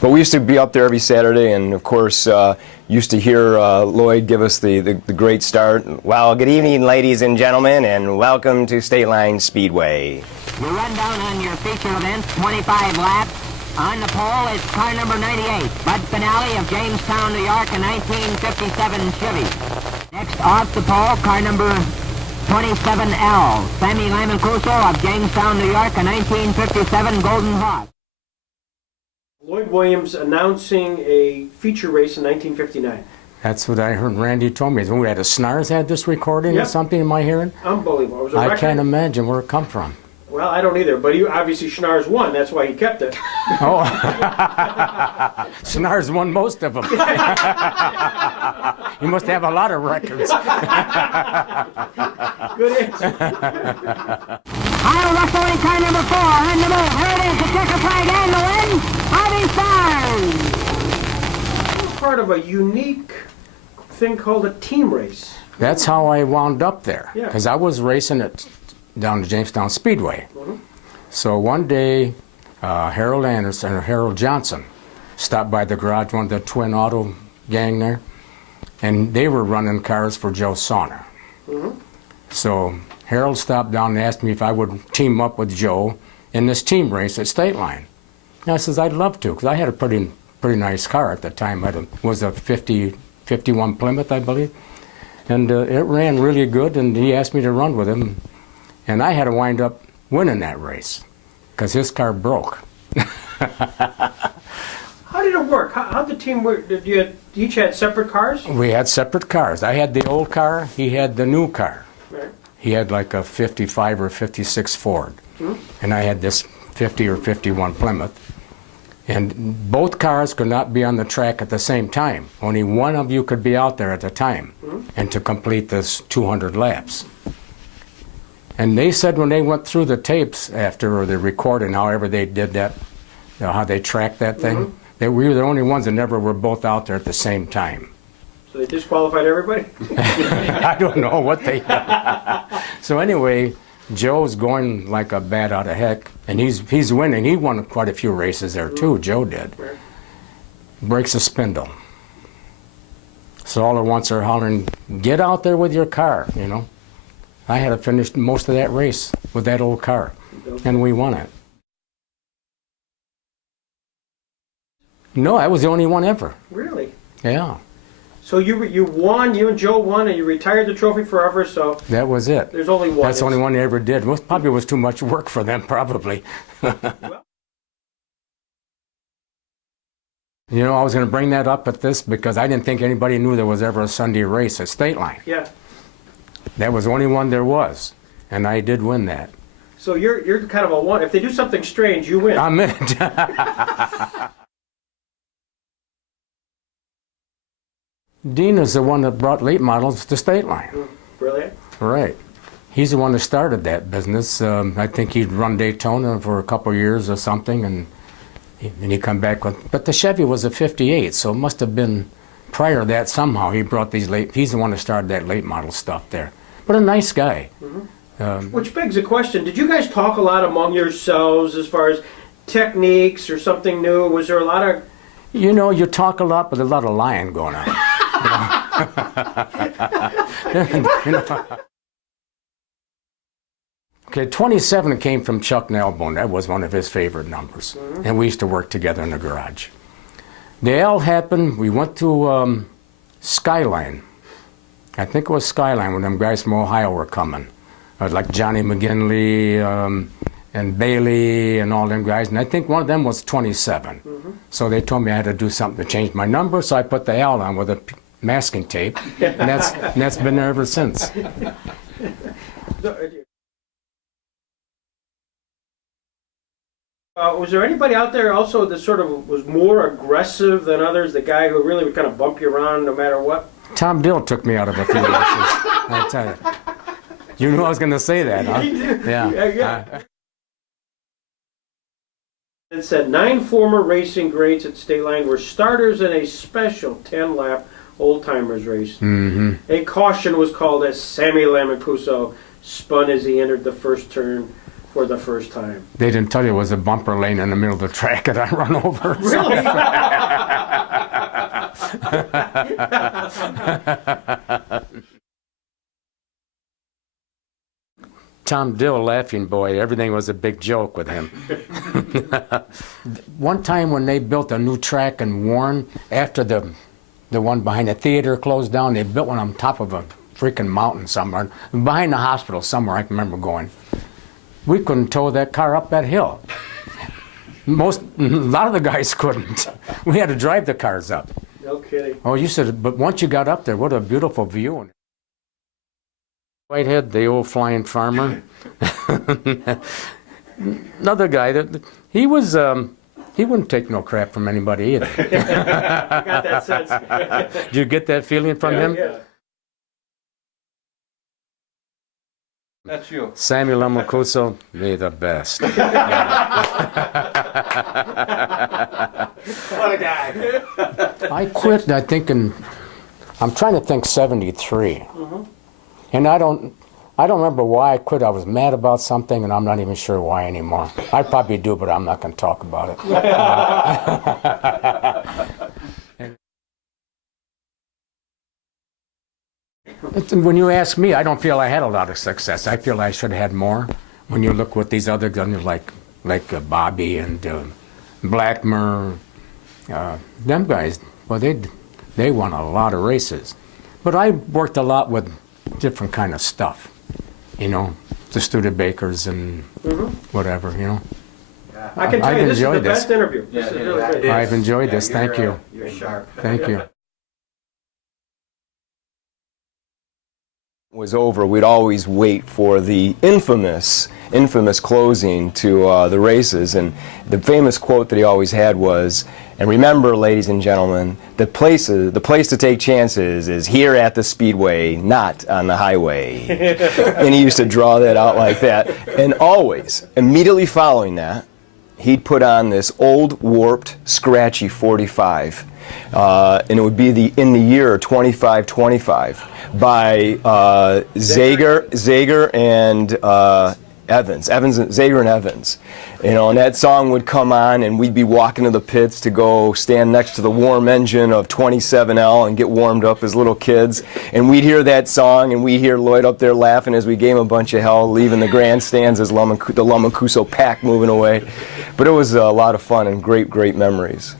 But we used to be up there every Saturday, and of course, used to hear Lloyd give us the great start. Well, good evening, ladies and gentlemen, and welcome to Stateline Speedway. We run down on your feature event, 25 laps. On the pole is car number 98, Bud Finale of Jamestown, New York, a 1957 Chevy. Next off the pole, car number 27L, Sammy LaMancuso of Jamestown, New York, a 1957 Golden Hawk. Lloyd Williams announcing a feature race in 1959. That's what I heard Randy told me. We had a Snars had this recording or something, am I hearing? Unbelievable. It was a I record. Can't imagine where it come from. Well, I don't either, but obviously Schnars won. That's why he kept it. Oh, Snars won most of them. He must have a lot of records. Good answer. I'll wrestle in car number 4 on the move. Here it is, the checker flag and the win. Harvey Stars. Part of a unique thing called a team race. That's how I wound up there. Yeah. Because I was racing it down to Jamestown Speedway. So one day, Harold Anderson or Harold Johnson stopped by the garage, one of the twin auto gang there, and they were running cars for Joe Sauna. So Harold stopped down and asked me if I would team up with Joe in this team race at Stateline. And I says I'd love to, because I had a pretty nice car at the time. It was a 51 Plymouth, I believe, and it ran really good. And he asked me to run with him, and I had to wind up winning that race because his car broke. How did it work? How did the team work? Did you each had separate cars? We had separate cars. I had the old car. He had the new car. Right. He had like a 55 or 56 Ford, and I had this 50 or 51 Plymouth. And both cars could not be on the track at the same time. Only one of you could be out there at a time and to complete this 200 laps. And they said when they went through the tapes after, or the recording, however they did that, you know, how they tracked that thing, that we were the only ones that never were both out there at the same time. So they disqualified everybody? I don't know what they... So anyway, Joe's going like a bat out of heck, and he's winning. He won quite a few races there too, Joe did. Right. Breaks a spindle. So all at once they're hollering, get out there with your car, you know. I had to finish most of that race with that old car, and we won it. No, I was the only one ever. Really? Yeah. So you won, you and Joe won, and you retired the trophy forever, so That was it. there's only one. That's the only one they ever did. Most probably was too much work for them, probably. You know, I was going to bring that up at this because I didn't think anybody knew there was ever a Sunday race at Stateline. Yeah. That was the only one there was, and I did win that. So you're kind of a one. If they do something strange, you win. I'm in. Dean is the one that brought late models to Stateline. Brilliant. Right. He's the one that started that business. I think he'd run Daytona for a couple of years or something, and he come back with... But the Chevy was a 58, so it must have been prior to that somehow. He brought these late... He's the one that started that late model stuff there. But a nice guy. Which begs the question, did you guys talk a lot among yourselves as far as techniques or something new? Was there a lot of... You know, you talk a lot, but there's a lot of lying going on. You know. Okay, 27 came from Chuck Nelbone. That was one of his favorite numbers. And we used to work together in the garage. The L happened, we went to Skyline. I think it was Skyline when them guys from Ohio were coming. Like Johnny McGinley and Bailey and all them guys. And I think one of them was 27. So they told me I had to do something to change my number, so I put the L on with a masking tape. And that's been there ever since. Was there anybody out there also that sort of was more aggressive than others? The guy who really would kind of bump you around no matter what? Tom Dill took me out of a few races. I tell you. You knew I was going to say that, huh? Yeah. It said 9 former racing greats at Stateline were starters in a special 10-lap old-timers race. A caution was called as Sammy LaMancuso spun as he entered the first turn. for the first time? They didn't tell you it was a bumper lane in the middle of the track that I run over. Really? Tom Dill, laughing boy, everything was a big joke with him. One time when they built a new track in Warren, after the one behind the theater closed down, they built one on top of a freaking mountain somewhere, behind the hospital somewhere. I can remember going. We couldn't tow that car up that hill. A lot of the guys couldn't. We had to drive the cars up. No kidding. Oh, you said, but once you got up there, what a beautiful view. Whitehead, the old flying farmer. Another guy that he was, he wouldn't take no crap from anybody either. I got that sense. Did you get that feeling from him? Yeah. That's you. Sammy LaMancuso, they the best. What a guy. I quit, I think, I'm trying to think 73. And I don't remember why I quit. I was mad about something, and I'm not even sure why anymore. I probably do, but I'm not going to talk about it. When you ask me, I don't feel I had a lot of success. I feel I should have had more. When you look with these other guns like Bobby and Blackmer, them guys, well, they won a lot of races. But I worked a lot with different kind of stuff, you know, the Studebakers and whatever, you know. I can tell I've you, this is the enjoyed this. best interview. This is really good. I've enjoyed this. Thank you. You're sharp. Thank you. Was over, we'd always wait for the infamous closing to the races, and the famous quote that he always had was, and remember, ladies and gentlemen, the place to take chances is here at the Speedway, not on the highway. And he used to draw that out like that, and always, immediately following that, he'd put on this old, warped, scratchy 45, and it would be in the year 2525 by Zager and Evans, Zager and Evans. You know, and that song would come on, and we'd be walking to the pits to go stand next to the warm engine of 27L and get warmed up as little kids. And we'd hear that song, and we'd hear Lloyd up there laughing as we gave him a bunch of hell, leaving the grandstands as the LaMancuso pack moving away. But it was a lot of fun and great, great memories.